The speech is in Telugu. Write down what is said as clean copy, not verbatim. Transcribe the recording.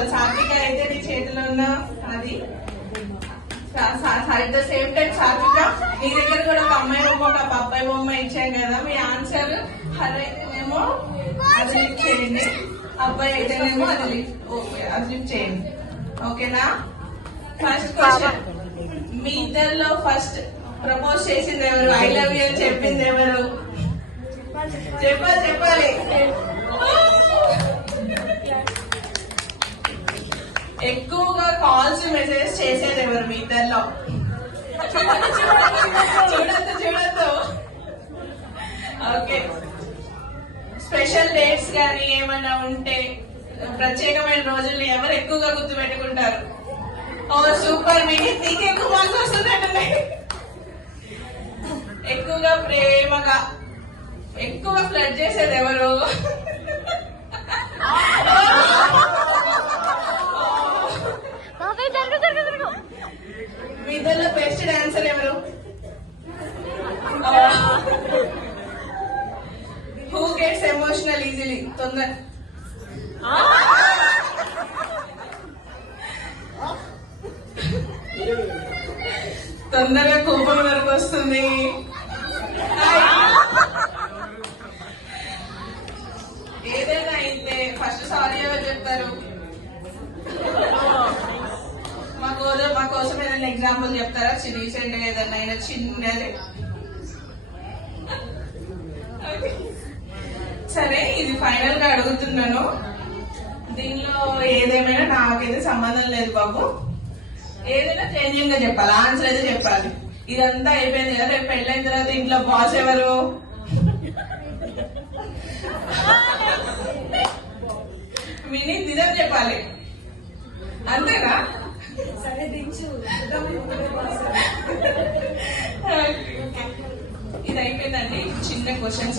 చెప్పాలి. సాత్విక అయితే నీ చేతిలో ఉన్న అది అట్ ద సేమ్ టైం సాత్విక నీ దగ్గర కూడా ఒక అమ్మాయి బొమ్మ ఒక అబ్బాయి బొమ్మ ఇచ్చాం కదా. మీ ఆన్సర్ హర్ అయితేనేమో అది లిఫ్ట్ చేయండి, అబ్బాయి అయితేనేమో అది లిఫ్ట్ చేయండి. ఓకేనా? ఫస్ట్ క్వశ్చన్, మీ ఇద్దరిలో ఫస్ట్ ప్రపోజ్ చేసింది ఎవరు? ఐ లవ్ యూ అని చెప్పింది ఎవరు? చెప్పాలి. ఎక్కువగా కాల్స్ మెసేజ్ చేసేది ఎవరు మీ ఇద్దరిలో? చూడద్దు. ఓకే. స్పెషల్ డేట్స్ కానీ ఏమన్నా ఉంటే ప్రత్యేకమైన రోజుల్ని ఎవరు ఎక్కువగా గుర్తు పెట్టుకుంటారు? ఓ సూపర్, నీకు ఎక్కువ మార్క్స్ వస్తుందంటే. ఎక్కువగా ప్రేమగా ఎక్కువ ఫ్లడ్ చేసేది ఎవరు? మీ ఇద్దరిలో బెస్ట్ డాన్సర్ ఎవరు? Who gets emotional easily? తొందరగా కోపం వరకు వస్తుంది. ఏదైనా అయితే ఫస్ట్ సారీ ఎవరు చెప్తారు? మా కోసం ఏదైనా ఎగ్జాంపుల్ చెప్తారా? రీసెంట్ గా ఏదైనా చిన్నది. సరే, ఇది ఫైనల్ గా అడుగుతున్నాను. దీనిలో ఏదేమైనా నాకైతే సంబంధం లేదు బాబు. ఏదైనా జెన్యూన్ గా చెప్పాలి, ఆన్సర్ అయితే చెప్పాలి. ఇదంతా అయిపోయింది కదా, రేపు పెళ్ళైన తర్వాత ఇంట్లో బాస్ ఎవరు? మినీ నిజం చెప్పాలి, అంతేనా? సరే దించు. ఇది అయిపోయిందండి చిన్న క్వశ్చన్స్.